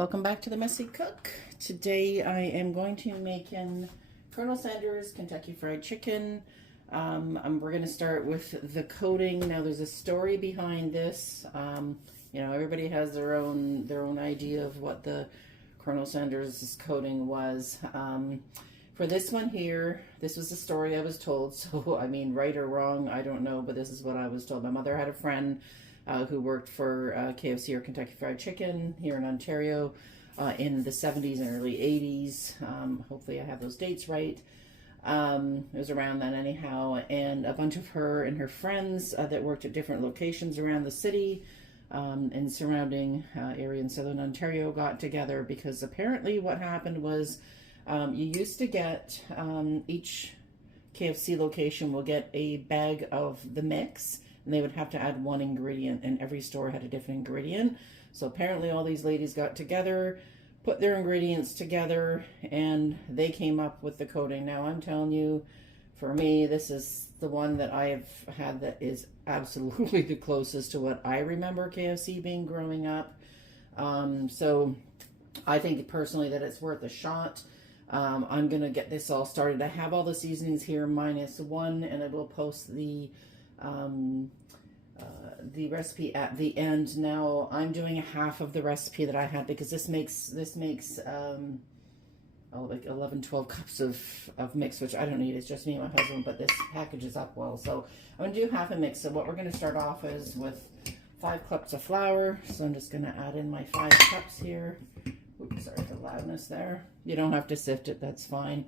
Welcome back to the Messy Cook. Today I am going to be making Colonel Sanders Kentucky Fried Chicken. We're going to start with the coating. Now there's a story behind this. You know, everybody has their own idea of what the Colonel Sanders coating was. For this one here, this was the story I was told. So I mean, right or wrong, I don't know, but this is what I was told. My mother had a friend who worked for KFC or Kentucky Fried Chicken here in Ontario in the 70s and early 80s. Hopefully I have those dates right. It was around then anyhow. And a bunch of her and her friends that worked at different locations around the city and surrounding area in Southern Ontario got together because apparently what happened was you used to get, each KFC location will get a bag of the mix, and they would have to add one ingredient, and every store had a different ingredient. So apparently all these ladies got together, put their ingredients together, and they came up with the coating. Now I'm telling you, for me, this is the one that I have had that is absolutely the closest to what I remember KFC being growing up. So I think personally that it's worth a shot. I'm going to get this all started. I have all the seasonings here minus one, and I will post the recipe at the end. Now I'm doing a half of the recipe that I had because this makes like 11-12 cups of mix, which I don't need. It's just me and my husband, but this packages up well. So I'm going to do half a mix. So what we're going to start off is with 5 cups of flour. So I'm just going to add in my 5 cups here. Oops, sorry for the loudness there. You don't have to sift it, that's fine.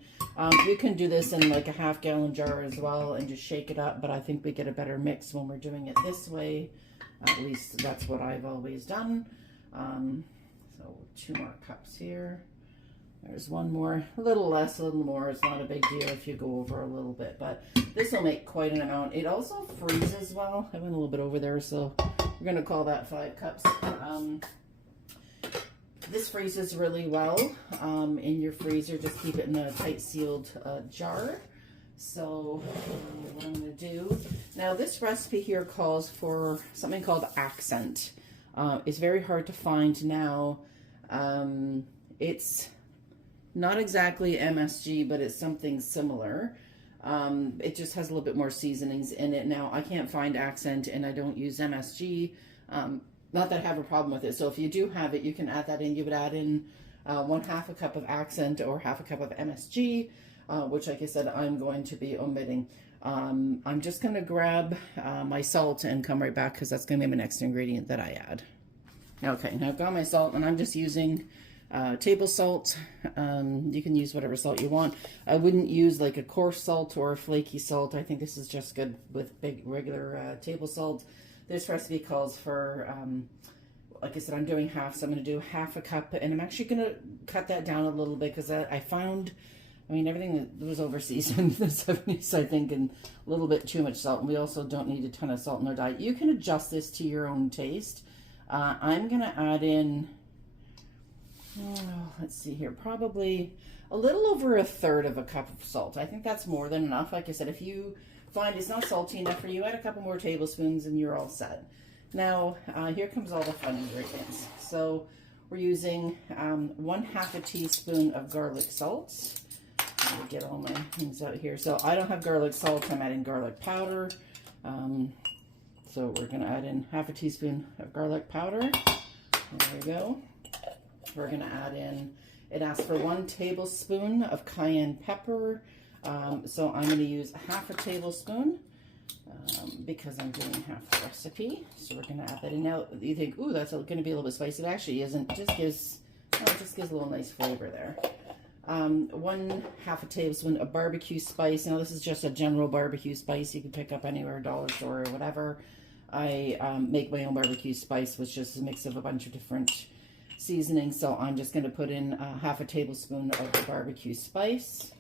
You can do this in like a half-gallon jar as well and just shake it up, but I think we get a better mix when we're doing it this way. At least that's what I've always done. So 2 more cups here. There's 1 more, a little less, a little more. It's not a big deal if you go over a little bit, but this will make quite an amount. It also freezes well. I went a little bit over there, so we're going to call that 5 cups. This freezes really well in your freezer. Just keep it in a tight sealed jar. So what I'm going to do now, this recipe here calls for something called accent. It's very hard to find now. It's not exactly MSG, but it's something similar. It just has a little bit more seasonings in it. Now I can't find accent, and I don't use MSG. Not that I have a problem with it. So if you do have it, you can add that in. You would add in 1/2 a cup of accent or 1/2 a cup of MSG, which, like I said, I'm going to be omitting. I'm just going to grab my salt and come right back because that's going to be my next ingredient that I add. Okay, now I've got my salt, and I'm just using table salt. You can use whatever salt you want. I wouldn't use like a coarse salt or a flaky salt. I think this is just good with big regular table salt. This recipe calls for, like I said, I'm doing half, so I'm going to do 1/2 a cup, and I'm actually going to cut that down a little bit because I found, I mean, everything that was overseasoned in the 70s, I think, and a little bit too much salt, and we also don't need a ton of salt in our diet. You can adjust this to your own taste. I'm going to add in, let's see here, probably a little over 1/3 of a cup of salt. I think that's more than enough. Like I said, if you find it's not salty enough for you, add a couple more tablespoons and you're all set. Now, here comes all the fun ingredients. So we're using 1/2 a teaspoon of garlic salt. Let me get all my things out here. So I don't have garlic salt, I'm adding garlic powder. So we're gonna add in 1/2 a teaspoon of garlic powder. There we go. We're gonna add in, it asks for 1 tablespoon of cayenne pepper. So I'm going to use 1/2 a tablespoon because I'm doing half the recipe. So we're going to add that in. Now you think, ooh, that's going to be a little bit spicy. It actually isn't. It just gives a little nice flavor there. 1/2 a tablespoon of barbecue spice. Now this is just a general barbecue spice you can pick up anywhere, dollar store or whatever. I make my own barbecue spice, which is a mix of a bunch of different seasonings. So I'm just going to put in 1/2 a tablespoon of the barbecue spice.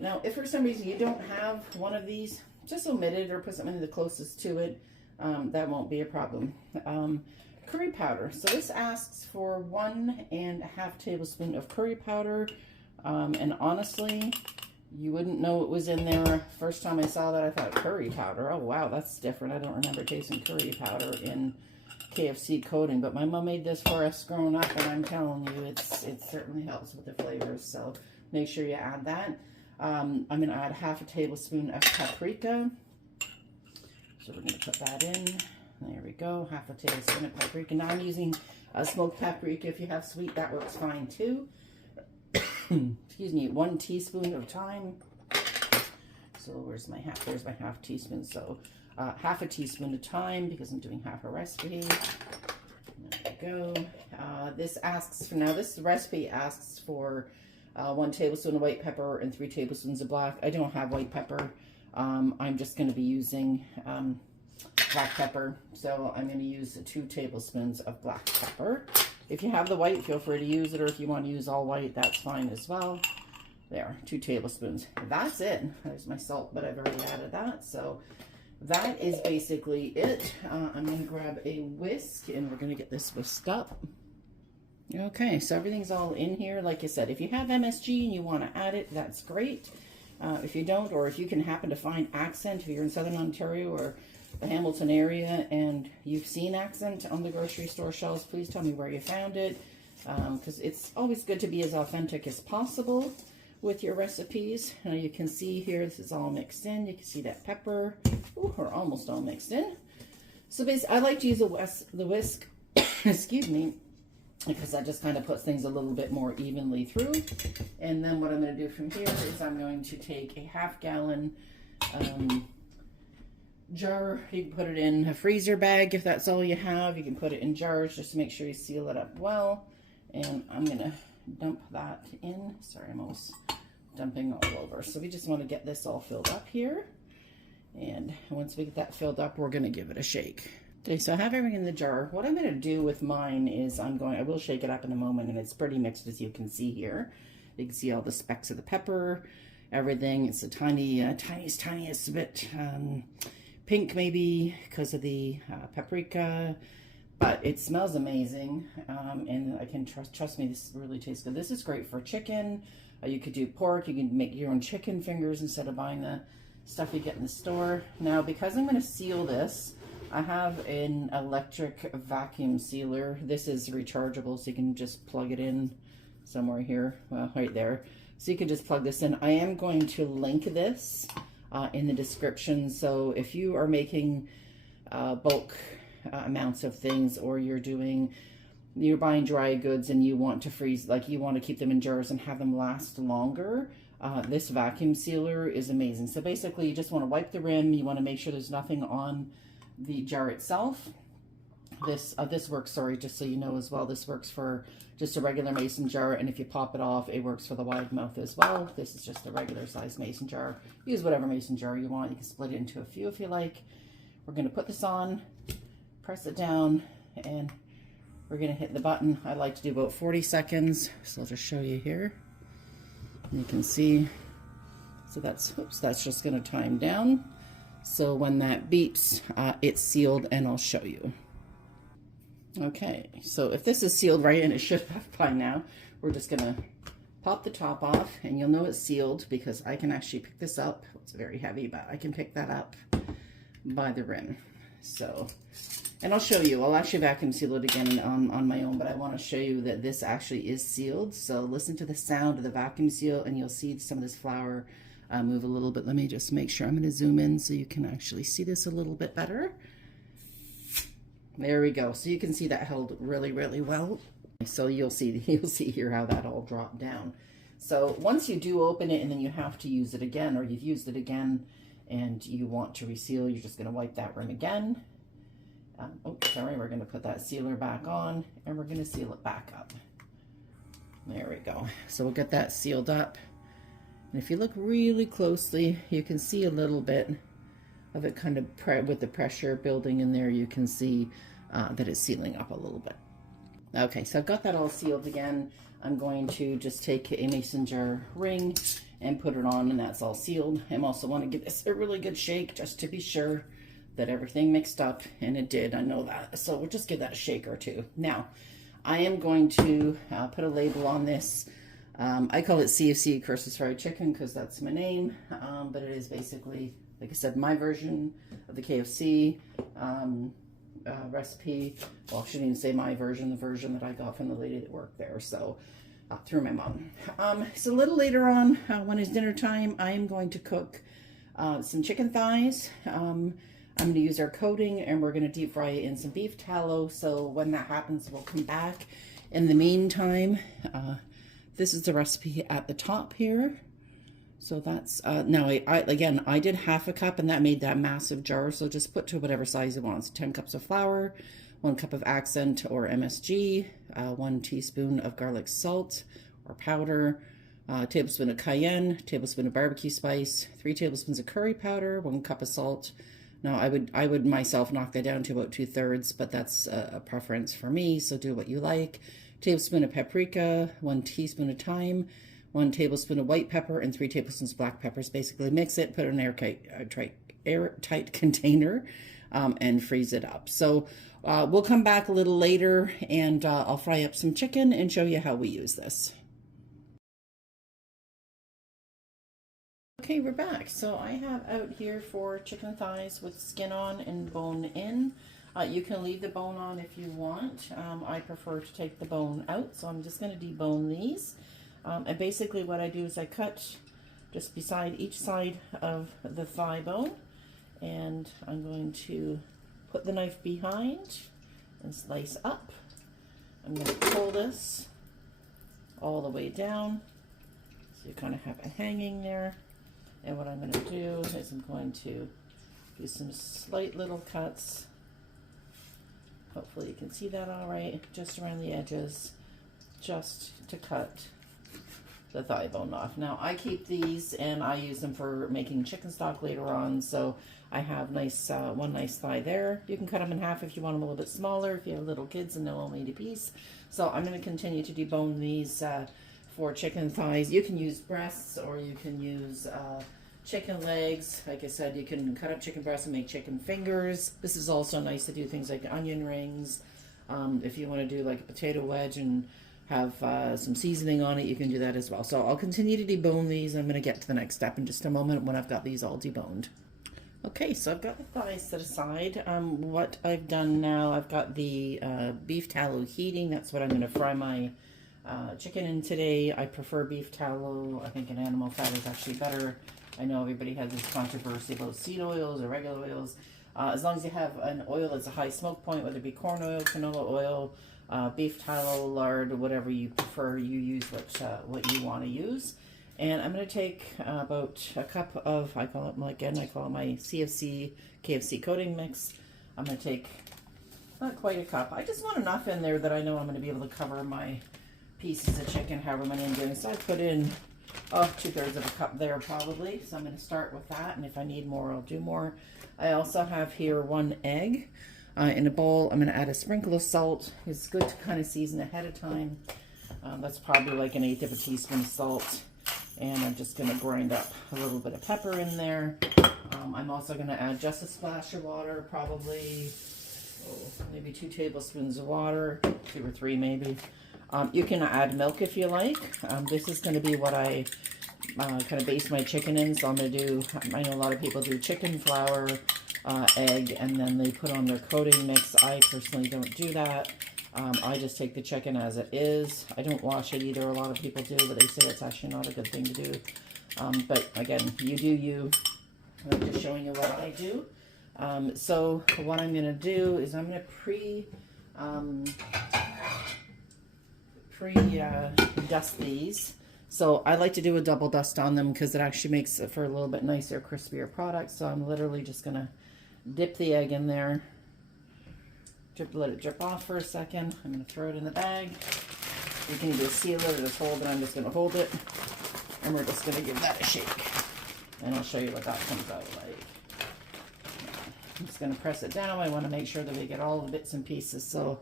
Now, if for some reason you don't have one of these, just omit it or put something the closest to it. That won't be a problem. Curry powder. So this asks for 1.5 tablespoon of curry powder. And honestly, you wouldn't know it was in there. First time I saw that, I thought, curry powder? Oh, wow, that's different. I don't remember tasting curry powder in KFC coating, but my mom made this for us growing up, and I'm telling you, it certainly helps with the flavors. So make sure you add that. I'm going to add half a tablespoon of paprika. So we're going to put that in. There we go, half a tablespoon of paprika. Now I'm using smoked paprika. If you have sweet, that works fine too. Excuse me, 1 teaspoon of thyme. So where's my half? There's my half teaspoon. So half a teaspoon of thyme, because I'm doing half a recipe. There we go. This recipe asks for 1 tablespoon of white pepper and 3 tablespoons of black. I don't have white pepper. I'm just going to be using black pepper. So I'm going to use 2 tablespoons of black pepper. If you have the white, feel free to use it, or if you want to use all white, that's fine as well. There, 2 tablespoons. That's it. There's my salt, but I've already added that. So that is basically it. I'm going to grab a whisk, and we're going to get this whisked up. Okay, so everything's all in here. Like I said, if you have MSG and you want to add it, that's great. If you don't, or if you can happen to find Accent, if you're in Southern Ontario or the Hamilton area and you've seen Accent on the grocery store shelves, please tell me where you found it, because it's always good to be as authentic as possible with your recipes. Now you can see here, this is all mixed in. You can see that pepper. Ooh, we're almost all mixed in. So basically, I like to use the whisk, excuse me, because that just kind of puts things a little bit more evenly through. And then what I'm going to do from here is I'm going to take a half-gallon jar. You can put it in a freezer bag if that's all you have. You can put it in jars just to make sure you seal it up well. And I'm going to dump that in. Sorry, I'm almost dumping all over. So we just want to get this all filled up here. And once we get that filled up, we're going to give it a shake. Okay, so I have everything in the jar. What I'm going to do with mine is I will shake it up in a moment, and it's pretty mixed, as you can see here. You can see all the specks of the pepper, everything. It's a tiniest bit pink maybe because of the paprika, but it smells amazing, and I can trust me, this really tastes good. This is great for chicken. You could do pork. You can make your own chicken fingers instead of buying the stuff you get in the store. Now, because I'm going to seal this, I have an electric vacuum sealer. This is rechargeable, so you can just plug it in somewhere here, well, right there. So you can just plug this in. I am going to link this in the description. So if you are making bulk amounts of things, or you're buying dry goods and you want to freeze, like you want to keep them in jars and have them last longer, this vacuum sealer is amazing. So basically, you just want to wipe the rim. You want to make sure there's nothing on the jar itself. This works, sorry, just so you know as well, this works for just a regular mason jar, and if you pop it off, it works for the wide mouth as well. This is just a regular size mason jar. Use whatever mason jar you want. You can split it into a few if you like. We're going to put this on, press it down, and we're going to hit the button. I like to do about 40 seconds, so I'll just show you here. You can see, so that's just going to time down. So when that beeps, it's sealed, and I'll show you. Okay, so if this is sealed right, and it should have by now, we're just gonna pop the top off, and you'll know it's sealed because I can actually pick this up. It's very heavy, but I can pick that up by the rim. So, and I'll show you, I'll actually vacuum seal it again on my own, but I want to show you that this actually is sealed. So listen to the sound of the vacuum seal, and you'll see some of this flour move a little bit. Let me just make sure. I'm going to zoom in so you can actually see this a little bit better. There we go. So you can see that held really, really well. So you'll see here how that all dropped down. So once you do open it and then you have to use it again, or you've used it again and you want to reseal, you're just going to wipe that rim again. Oh, sorry, we're going to put that sealer back on, and we're going to seal it back up. There we go. So we'll get that sealed up. And if you look really closely, you can see a little bit of it kind of with the pressure building in there. You can see that it's sealing up a little bit. Okay, so I've got that all sealed again. I'm going to just take a mason jar ring and put it on, and that's all sealed. I also want to give this a really good shake just to be sure that everything mixed up, and it did, I know that. So we'll just give that a shake or two. Now, I am going to put a label on this. I call it CFC Curses Fried Chicken because that's my name, but it is basically, like I said, my version of the KFC recipe. Well, I shouldn't even say my version, the version that I got from the lady that worked there. So through my mom. So a little later on, when it's dinner time, I am going to cook some chicken thighs. I'm going to use our coating, and we're going to deep fry it in some beef tallow. So when that happens, we'll come back. In the meantime, this is the recipe at the top here. So that's, now again, I did half a cup, and that made that massive jar. So just put to whatever size you want. So 10 cups of flour, 1 cup of accent or MSG, 1 teaspoon of garlic salt or powder, a tablespoon of cayenne, tablespoon of barbecue spice, 3 tablespoons of curry powder, 1 cup of salt. Now I would myself knock that down to about 2/3, but that's a preference for me, so do what you like. Tablespoon of paprika, 1 teaspoon of thyme, 1 tablespoon of white pepper, and 3 tablespoons of black peppers. Basically mix it, put it in an airtight container, and freeze it up. So we'll come back a little later, and I'll fry up some chicken and show you how we use this. Okay, we're back. So I have out here 4 chicken thighs with skin on and bone in. You can leave the bone on if you want. I prefer to take the bone out, so I'm just going to debone these. And basically what I do is I cut just beside each side of the thigh bone, and I'm going to put the knife behind and slice up. I'm going to pull this all the way down, so you kind of have it hanging there. And what I'm going to do is I'm going to do some slight little cuts. Hopefully you can see that all right, just around the edges, just to cut the thigh bone off. Now I keep these and I use them for making chicken stock later on, so I have one nice thigh there. You can cut them in half if you want them a little bit smaller, if you have little kids and they'll only eat a piece. So I'm going to continue to debone these 4 chicken thighs. You can use breasts, or you can use chicken legs. Like I said, you can cut up chicken breasts and make chicken fingers. This is also nice to do things like onion rings. If you want to do like a potato wedge and have some seasoning on it, you can do that as well. So I'll continue to debone these. I'm going to get to the next step in just a moment when I've got these all deboned. Okay, so I've got the thighs set aside. What I've done now, I've got the beef tallow heating. That's what I'm going to fry my chicken in today. I prefer beef tallow. I think an animal fat is actually better. I know everybody has this controversy about seed oils or regular oils. As long as you have an oil that's a high smoke point, whether it be corn oil, canola oil, beef tallow, lard, whatever you prefer, you use what you want to use. And I'm going to take about a cup of, I call it my KFC coating mix. I'm going to take not quite a cup. I just want enough in there that I know I'm going to be able to cover my pieces of chicken however many I'm doing. So I put in 2/3 of a cup there probably. So I'm going to start with that, and if I need more, I'll do more. I also have here 1 egg. In a bowl, I'm going to add a sprinkle of salt. It's good to kind of season ahead of time. That's probably like 1/8 of a teaspoon of salt. And I'm just going to grind up a little bit of pepper in there. I'm also going to add just a splash of water, probably maybe 2 tablespoons of water, 2 or 3 maybe. You can add milk if you like. This is going to be what I kind of base my chicken in. So I'm going to do, I know a lot of people do chicken, flour, egg, and then they put on their coating mix. I personally don't do that. I just take the chicken as it is. I don't wash it either. A lot of people do, but they say it's actually not a good thing to do. But again, you do you. I'm just showing you what I do. So what I'm going to do is I'm going to pre-dust these. So I like to do a double dust on them because it actually makes it for a little bit nicer, crispier product. So I'm literally just going to dip the egg in there. Let it drip off for a second. I'm going to throw it in the bag. You can either seal it or just hold it. I'm just going to hold it. And we're just going to give that a shake. And I'll show you what that comes out like. I'm just going to press it down. I want to make sure that we get all the bits and pieces. So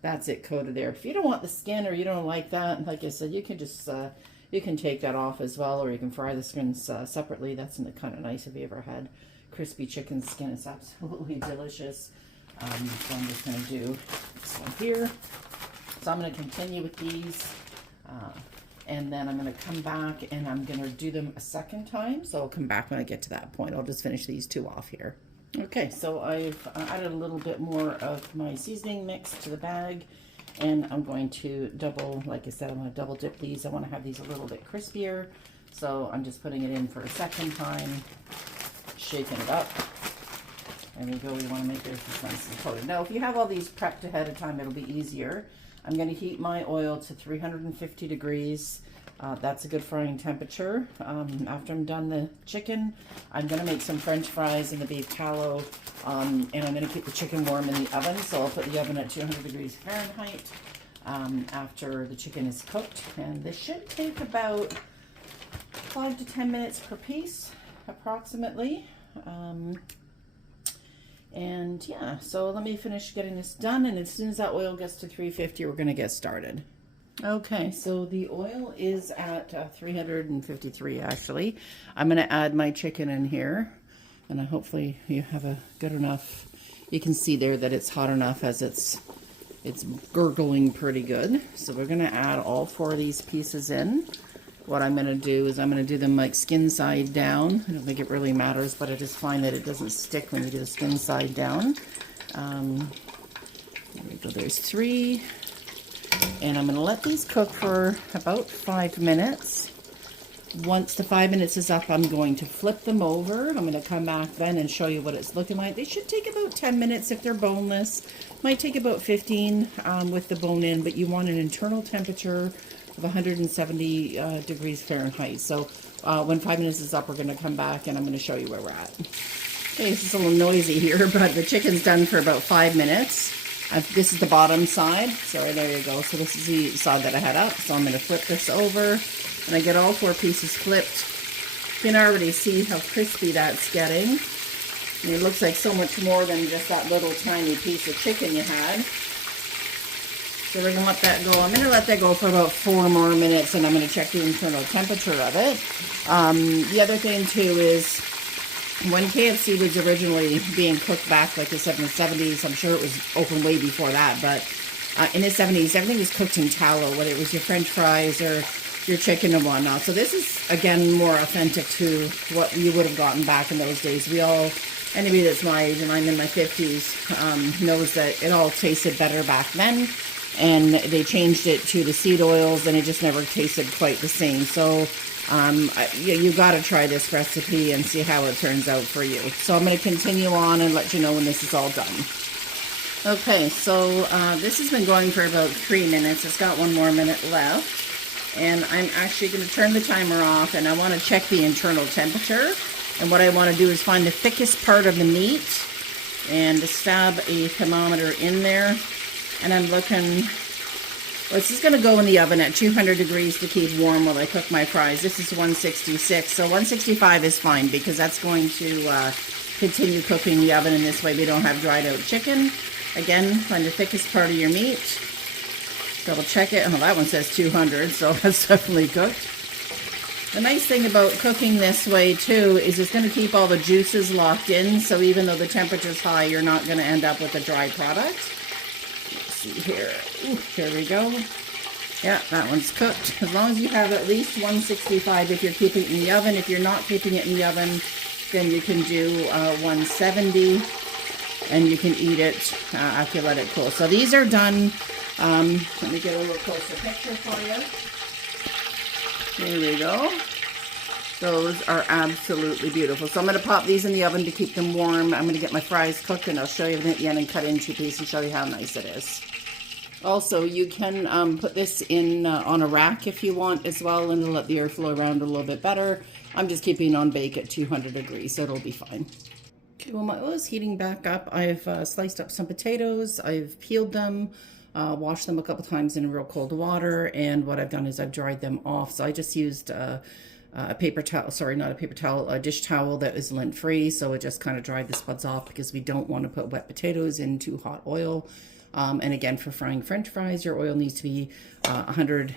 that's it coated there. If you don't want the skin or you don't like that, like I said, you can just, you can take that off as well, or you can fry the skins separately. That's kind of nice if you ever had crispy chicken skin. It's absolutely delicious. So I'm just going to do this one here. So I'm going to continue with these. And then I'm going to come back and I'm going to do them a second time. So I'll come back when I get to that point. I'll just finish these 2 off here. Okay, so I've added a little bit more of my seasoning mix to the bag, and I'm going to double, like I said, I'm going to double dip these. I want to have these a little bit crispier, so I'm just putting it in for a second time, shaking it up. There we go, we want to make this nice and coated. Now, if you have all these prepped ahead of time, it'll be easier. I'm going to heat my oil to 350 degrees. That's a good frying temperature. After I'm done the chicken, I'm going to make some French fries in the beef tallow, and I'm going to keep the chicken warm in the oven. So I'll put the oven at 200 degrees Fahrenheit after the chicken is cooked. And this should take about 5 to 10 minutes per piece, approximately. And yeah, so let me finish getting this done, and as soon as that oil gets to 350, we're going to get started. Okay, so the oil is at 353 actually. I'm going to add my chicken in here, and hopefully you have a good enough, you can see there that it's hot enough as it's gurgling pretty good. So we're going to add all 4 of these pieces in. What I'm going to do is I'm going to do them like skin side down. I don't think it really matters, but I just find that it doesn't stick when you do the skin side down. There we go, there's 3. And I'm going to let these cook for about 5 minutes. Once the 5 minutes is up, I'm going to flip them over. I'm going to come back then and show you what it's looking like. They should take about 10 minutes if they're boneless. Might take about 15 with the bone in, but you want an internal temperature of 170 degrees Fahrenheit. So when 5 minutes is up, we're going to come back and I'm going to show you where we're at. Okay, this is a little noisy here, but the chicken's done for about 5 minutes. This is the bottom side. Sorry, there you go. So this is the side that I had up. So I'm going to flip this over, and I get all 4 pieces flipped. You can already see how crispy that's getting. And it looks like so much more than just that little tiny piece of chicken you had. So we're going to let that go. I'm going to let that go for about 4 more minutes, and I'm going to check the internal temperature of it. The other thing, too, is when KFC was originally being cooked back, like I said, in the 70s, I'm sure it was open way before that, but in the 70s, everything was cooked in tallow, whether it was your French fries or your chicken and whatnot. So this is, again, more authentic to what you would have gotten back in those days. Anybody that's my age, and I'm in my 50s, knows that it all tasted better back then, and they changed it to the seed oils, and it just never tasted quite the same. So you got to try this recipe and see how it turns out for you. So I'm going to continue on and let you know when this is all done. Okay, so this has been going for about 3 minutes. It's got 1 more minute left, and I'm actually going to turn the timer off, and I want to check the internal temperature. And what I want to do is find the thickest part of the meat and stab a thermometer in there, and I'm looking. Well, this is going to go in the oven at 200 degrees to keep warm while I cook my fries. This is 166, so 165 is fine because that's going to continue cooking the oven, and this way we don't have dried out chicken. Again, find the thickest part of your meat. Double check it. Oh, that one says 200, so that's definitely cooked. The nice thing about cooking this way, too, is it's going to keep all the juices locked in, so even though the temperature's high, you're not going to end up with a dry product. See here. Ooh, here we go. Yeah, that one's cooked. As long as you have at least 165 if you're keeping it in the oven. If you're not keeping it in the oven, then you can do 170, and you can eat it after you let it cool. So these are done. Let me get a little closer picture for you. There we go. Those are absolutely beautiful. So I'm going to pop these in the oven to keep them warm. I'm going to get my fries cooked, and I'll show you at the end and cut it into pieces and show you how nice it is. Also, you can put this in on a rack if you want as well, and it'll let the air flow around a little bit better. I'm just keeping on bake at 200 degrees, so it'll be fine. Okay, well, my oil is heating back up. I've sliced up some potatoes. I've peeled them, washed them a couple times in real cold water, and what I've done is I've dried them off. So I just used a paper towel, sorry, not a paper towel, a dish towel that is lint free. So it just kind of dried the spuds off because we don't want to put wet potatoes in too hot oil. And again, for frying French fries, your oil needs to be 200,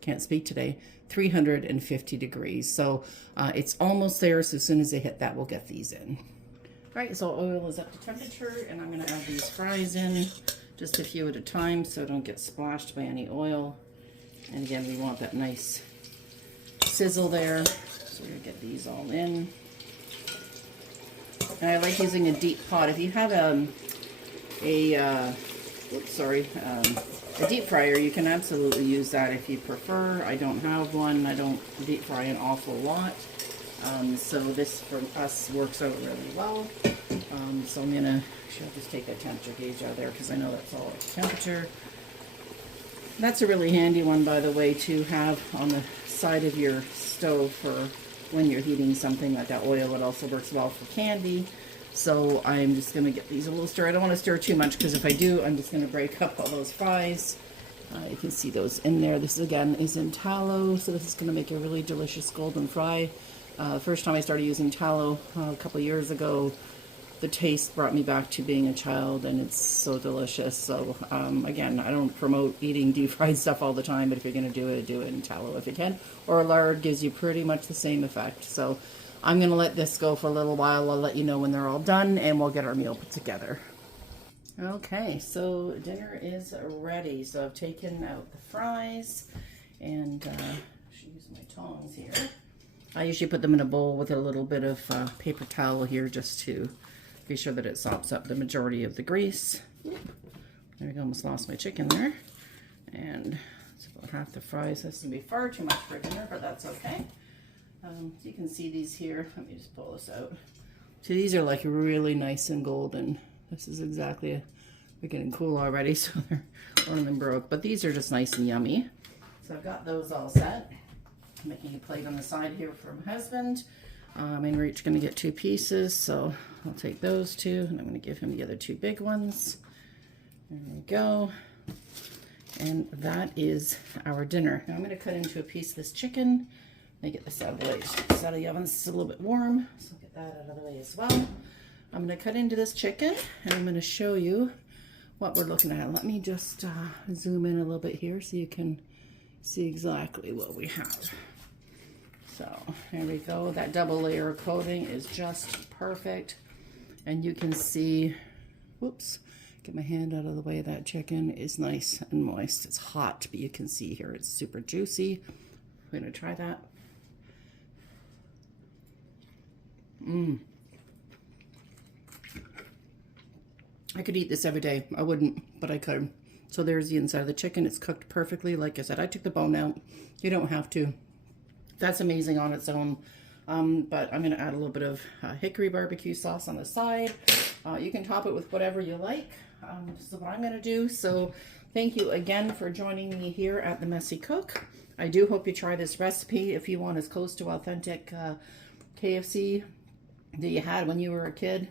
can't speak today, 350 degrees. So it's almost there. So as soon as they hit that, we'll get these in. All right, so oil is up to temperature, and I'm going to add these fries in, just a few at a time so don't get splashed by any oil. And again, we want that nice sizzle there. So we're going to get these all in. And I like using a deep pot. If you have a deep fryer, you can absolutely use that if you prefer. I don't have one. I don't deep fry an awful lot. So this for us works out really well. So I'm gonna just take that temperature gauge out of there because I know that's all its temperature. That's a really handy one, by the way, to have on the side of your stove for when you're heating something like that oil. It also works well for candy. So I'm just going to get these a little stir. I don't want to stir too much because if I do, I'm just going to break up all those fries. You can see those in there. This again is in tallow, so this is going to make a really delicious golden fry. The first time I started using tallow a couple of years ago, the taste brought me back to being a child, and it's so delicious. So again, I don't promote eating deep fried stuff all the time, but if you're going to do it in tallow if you can. Or lard gives you pretty much the same effect. So I'm going to let this go for a little while. I'll let you know when they're all done, and we'll get our meal put together. Okay, so dinner is ready. So I've taken out the fries, and I should use my tongs here. I usually put them in a bowl with a little bit of paper towel here just to be sure that it sops up the majority of the grease. There we go, almost lost my chicken there. And it's about half the fries. This would be far too much for dinner, but that's okay. So you can see these here. Let me just pull this out. So these are like really nice and golden. This is exactly, they're getting cool already, so one of them broke. But these are just nice and yummy. So I've got those all set. I'm making a plate on the side here for my husband. And we're each going to get 2 pieces, so I'll take those 2, and I'm going to give him the other 2 big ones. There we go. And that is our dinner. Now I'm going to cut into a piece of this chicken. Let me get this out of the way. Just this out of the oven. This is a little bit warm, so I'll get that out of the way as well. I'm going to cut into this chicken, and I'm going to show you what we're looking at. Let me just zoom in a little bit here so you can see exactly what we have. So there we go. That double layer coating is just perfect. And you can see, whoops, get my hand out of the way. That chicken is nice and moist. It's hot, but you can see here it's super juicy. We're going to try that. I could eat this every day. I wouldn't, but I could. So there's the inside of the chicken. It's cooked perfectly. Like I said, I took the bone out. You don't have to. That's amazing on its own. But I'm going to add a little bit of hickory barbecue sauce on the side. You can top it with whatever you like. This is what I'm going to do. So thank you again for joining me here at The Messy Cook. I do hope you try this recipe if you want as close to authentic KFC that you had when you were a kid.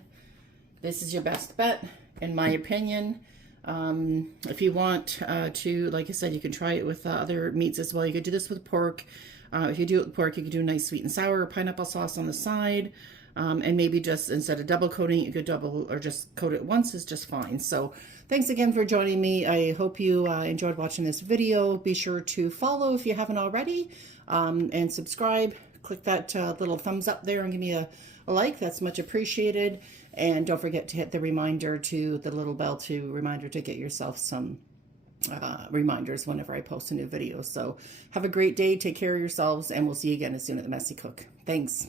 This is your best bet, in my opinion. If you want to, like I said, you can try it with other meats as well. You could do this with pork. If you do it with pork, you could do a nice sweet and sour pineapple sauce on the side. And maybe just instead of double coating, you could double or just coat it once is just fine. So thanks again for joining me. I hope you enjoyed watching this video. Be sure to follow if you haven't already, and subscribe. Click that little thumbs up there and give me a like. That's much appreciated. And don't forget to hit the reminder to the little bell to reminder to get yourself some reminders whenever I post a new video. So have a great day. Take care of yourselves, and we'll see you again as soon at The Messy Cook. Thanks.